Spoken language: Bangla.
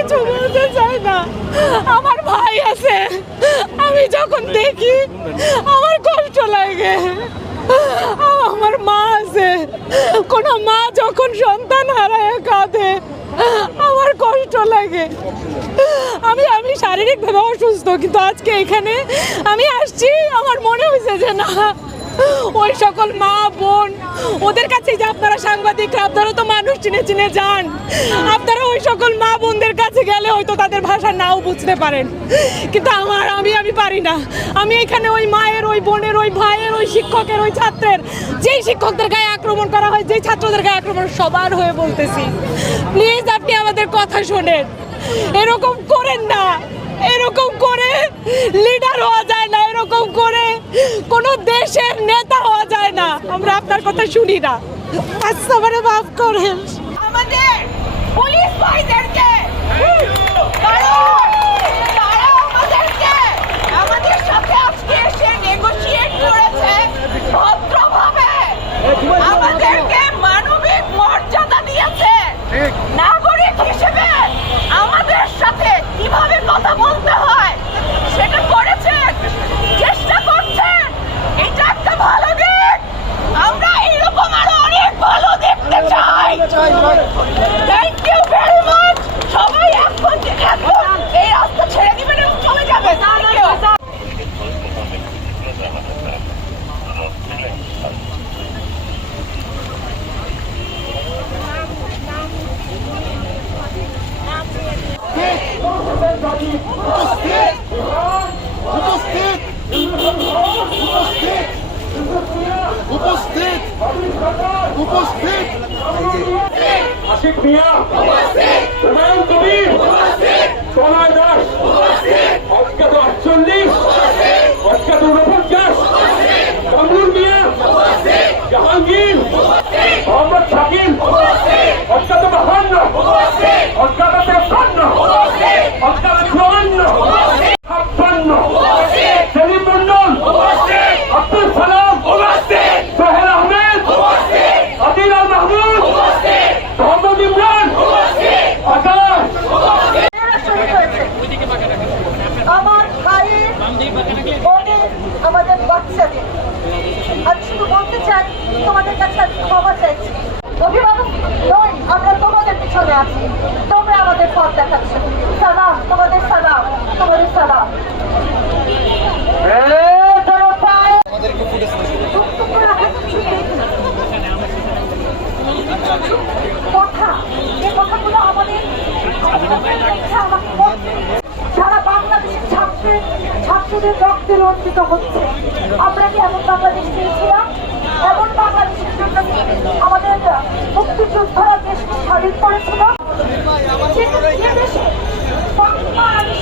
কিছু বলতে চাই না। আমার ভাই আছে, আমি যখন দেখি আমার কষ্ট লাগে। আমার মা আছে, কোনো মা যখন সন্তান হারায় কাঁদে আমার কষ্ট লাগে। আমি শারীরিকভাবে অসুস্থ, কিন্তু আজকে এখানে আমি আসছি, আমার মনে হয়েছে যে না, ওই সকল মা বোন ওদের কাছে যে আপনারা সাংবাদিকরা, আপনারা তো মানুষ চিনে চিনে যান, আপনারা ওই সকল মা বোনদের কাছে গেলে হয়তো তাদের ভাষা নাও বুঝতে পারেন, কিন্তু আমি পারি না। আমি এখানে ওই মায়ের, ওই বোনের, ওই ভাইয়ের, ওই শিক্ষকের, ওই ছাত্রের, যেই শিক্ষকদের গায়ে আক্রমণ করা হয়, যেই ছাত্রদের গায়ে আক্রমণ, সবার হয়ে বলতেছি, প্লিজ আপনি আমাদের কথা শোনেন। এরকম করেন না, এরকম করে লিডার হওয়া যায় না, এরকম করে কোনো দেশের নেতা হওয়া যায় না। আমরা আপনার কথা শুনি না, আচ্ছা মানে মাফ করেন। আমাদের পুলিশ ভাইদেরকে আমাদের সাথে আজকে এসে নেগোশিয়েট করেছে ভদ্রভাবে, আমাদেরকে মানবিক মর্যাদা দিয়েছে। নাগরিক হিসেবে আমাদের সাথে কিভাবে কথা বলতে হয় সেটা করেছেন, চেষ্টা করছেন। এটা একটা ভালো দিক, আমরা এরকম আরো অনেক ভালো দেখতে চাই। Thank you very much. সবাই এখন এই রাস্তা ছেড়ে দিবেন এবং চলে যাবে। আশিক মিয়া, হুমায়ুন কবির, তনয় দাস, অজ্ঞাত 48, অজ্ঞাত 49, কামরুল মিয়া, জাহাঙ্গীর, মোহাম্মদ শাকিল, অজ্ঞাত 52, অজ্ঞাত 53, অজ্ঞাত 54, 56, সেলিম মন্ডল, আব্দুল সালাম, সোহেল আহমেদ, আদিল আল মাহমুদ, মোহাম্মদ ইমরান, আকাশ। আমার ভাইয়ের, বোনের, আমাদের বাচ্চাদের আমি শুধু বলতে চাই, তোমাদের কাছে আমি ক্ষমা চাইছি। অভিভাবক নই, আমরা তোমাদের পিছনে আছি, তোমরা আমাদের পথ দেখাচ্ছ। সালাম, তোমাদের সালাম, তোমাদের সালাম। কথা, এই কথাগুলো আমাদের সারা বাংলাদেশের ছাত্রদের রক্তে রঞ্জিত হচ্ছে। আমরা কি এমন বাংলাদেশ চেয়েছিলাম? এমন বাংলাদেশের জন্য আমাদের মুক্তিযোদ্ধারা দেশকে স্বাধীন করেছিল। যে দেশে বাংলাদেশ